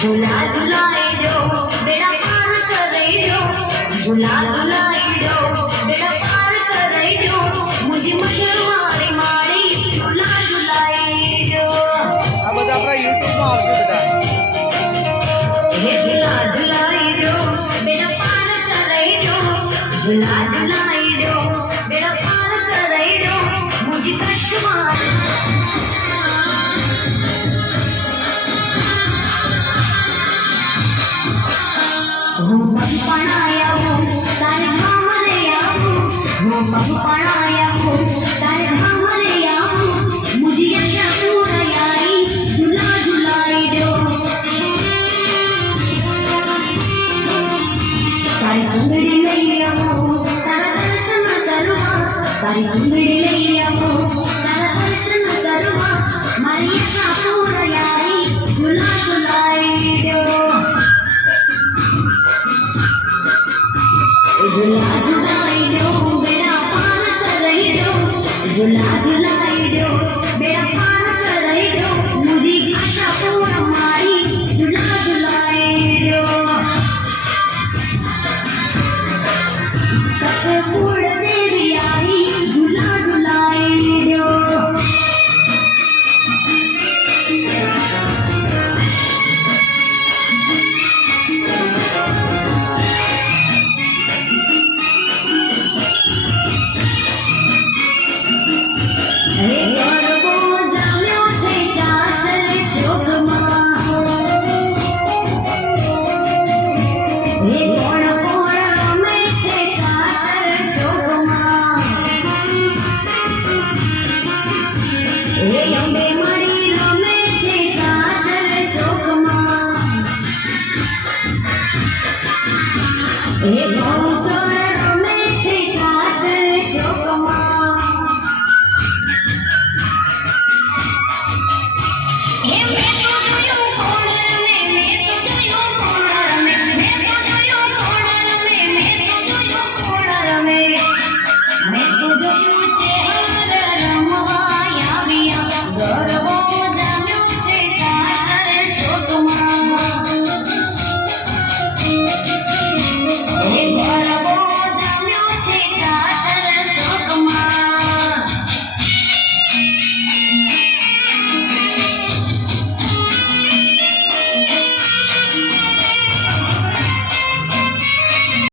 झूला झूलाए दो बेड़ा पार करे दो झूला झूलाए दो बेड़ा पार करे दो मुझे मगरवाड़ी माड़ी झूला झूलाए दो આ બધા આપણા YouTube માં આવશે બધા हे झूला झूलाए दो बेड़ा पार करे दो झूला झूलाए दो बेड़ा पार करे दो मुझे कच्छ मार पढ़ाया हूँ तारे हमरे आऊँ वो पढ़ाया हूँ तारे हमरे आऊँ मुझे अच्छा पूरा आई झूला झूलाई दो तारी अंगड़ी लई आओ तारा दर्शन करवा तारी अंगड़ी लई आओ तारा दर्शन करवा मारी अच्छा